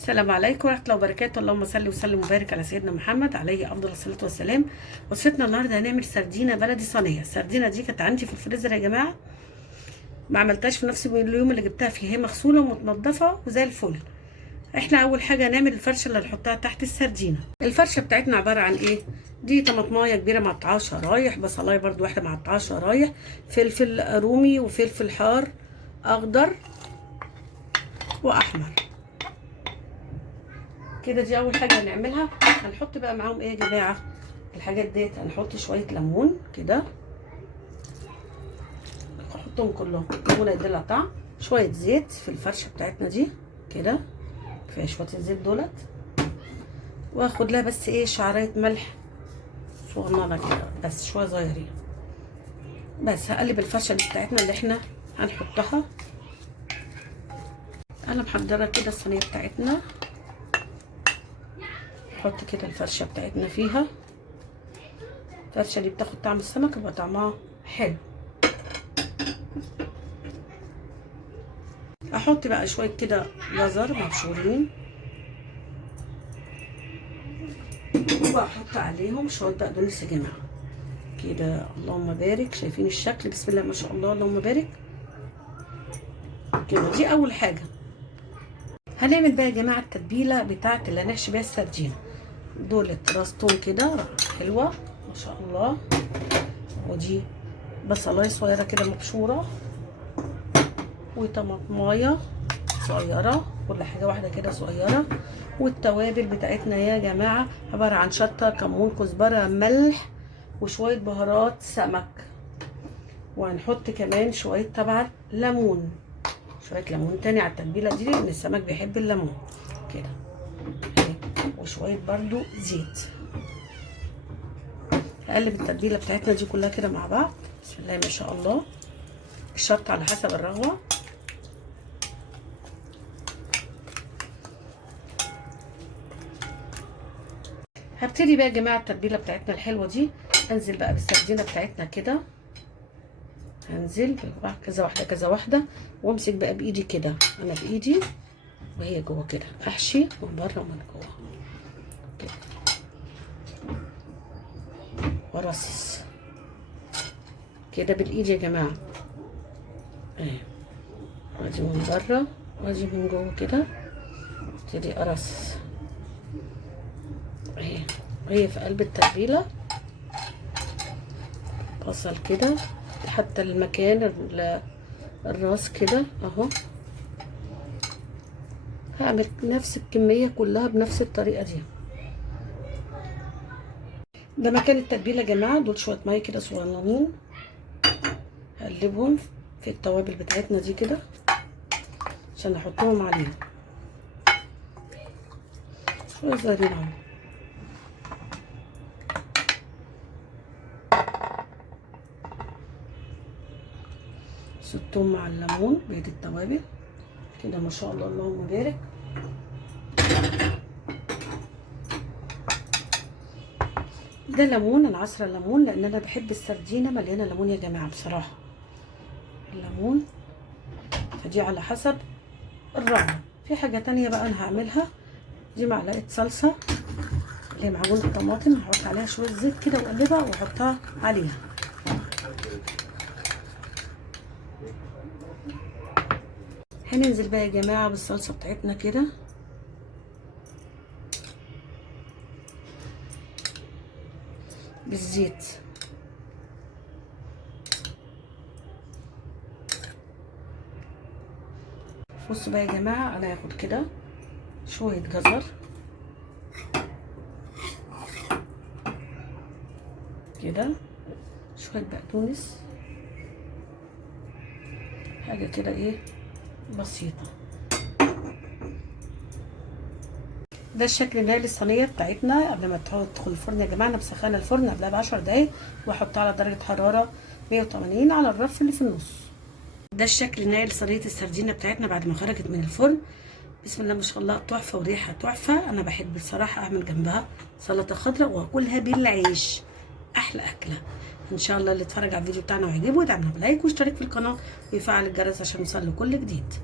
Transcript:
السلام عليكم ورحمة الله وبركاته. اللهم صل وسلم وبارك على سيدنا محمد عليه أفضل الصلاة والسلام. وصفتنا النهارده هنعمل سردينة بلدي صينية. السردينة دي كانت عندي في الفريزر يا جماعة، ما عملتهاش في نفس اليوم اللي جبتها فيه، هي مغسولة ومتنضفة وزي الفل. احنا أول حاجة هنعمل الفرشة اللي هنحطها تحت السردينة. الفرشة بتاعتنا عبارة عن إيه؟ دي طماطماية كبيرة مقطعاها شرايح، بصلاية برضو واحدة مقطعاها شرايح، فلفل رومي وفلفل حار أخضر وأحمر كده. دي اول حاجه هنعملها. هنحط بقى معاهم ايه يا جماعه الحاجات ديت؟ هنحط شويه ليمون كده، نحطهم كلهم، ليمون يديلها طعم، شويه زيت في الفرشه بتاعتنا دي كده، كفايه شويه الزيت دولت. واخد لها بس ايه شعريه ملح صغننه كده، بس شويه صغيرين بس. هقلب الفرشه بتاعتنا اللي احنا هنحطها. انا محضره كده الصينيه بتاعتنا، نحط كده الفرشه بتاعتنا فيها. الفرشه دي بتاخد طعم السمك، يبقى طعمها حلو. احط بقى شويه كده جزر مبشورين، واحط عليهم شويه بقدونس يا جماعه كده. اللهم بارك، شايفين الشكل؟ بسم الله ما شاء الله، اللهم بارك كده. دي اول حاجه. هنعمل بقى يا جماعه التتبيله بتاعه اللي هنحشي بيها السردين. دولت راس توم كده حلوه ما شاء الله، ودي بصلايه صغيره كده مبشوره، وطماطمايه صغيره، كل حاجه واحده كده صغيره. والتوابل بتاعتنا يا جماعه عباره عن شطه، كمون، كزبره، ملح، وشويه بهارات سمك. وهنحط كمان شويه طبعا ليمون، شويه ليمون تاني على التتبيله دي لان السمك بيحب الليمون كده. وشويه برضو زيت. هقلب التتبيله بتاعتنا دي كلها كده مع بعض. بسم الله ما شاء الله. الشطه على حسب الرغبه. هبتدي بقى يا جماعه التتبيله بتاعتنا الحلوه دي، انزل بقى بالسردينه بتاعتنا كده. هنزل كذا واحده كذا واحده، وامسك بقى بايدي كده، انا بايدي وهي جوه كده، احشي من بره ومن جوه كده، وارصص كده بالايد يا جماعه اهي. وادي من بره وادي من جوه كده، ابتدي ارصص اهي. وهي في قلب التتبيله بصل كده حتى المكان الراس كده اهو. هعمل نفس الكميه كلها بنفس الطريقه دي. ده مكان التتبيله يا جماعه. دول شويه ميه كده صغننين، هقلبهم في التوابل بتاعتنا دي كده عشان نحطهم عليها شويه صغيرين اهو. الثوم مع الليمون بقية التوابل كده ما شاء الله، اللهم بارك. ده ليمون، انا عصره الليمون لان انا بحب السردينه مليانه ليمون يا جماعه بصراحه، الليمون. فدي على حسب الرغبه. في حاجه تانية بقى انا هعملها، دي معلقه صلصه اللي هي معجون الطماطم، هحط عليها شويه زيت كده واقلبها واحطها عليها. هننزل بقى يا جماعه بالصلصه بتاعتنا كده، بالزيت. بصوا بقى يا جماعه، انا هاخد كده شويه جزر كده، شويه بقدونس، حاجه كده ايه بسيطه. ده الشكل النهائي للصينيه بتاعتنا قبل ما تدخل الفرن يا جماعه. انا مسخنه الفرن قبلها ب10 دقايق، واحطها على درجه حراره 180 على الرف اللي في النص. ده الشكل النهائي لصينيه السردينه بتاعتنا بعد ما خرجت من الفرن. بسم الله ما شاء الله، تحفه وريحه تحفه. انا بحب بصراحه اعمل جنبها سلطه خضراء واكلها بالعيش، احلى اكله. ان شاء الله اللي اتفرج على الفيديو بتاعنا ويعجبه يدعمنا بلايك واشترك في القناه ويفعل الجرس عشان يوصل له كل جديد.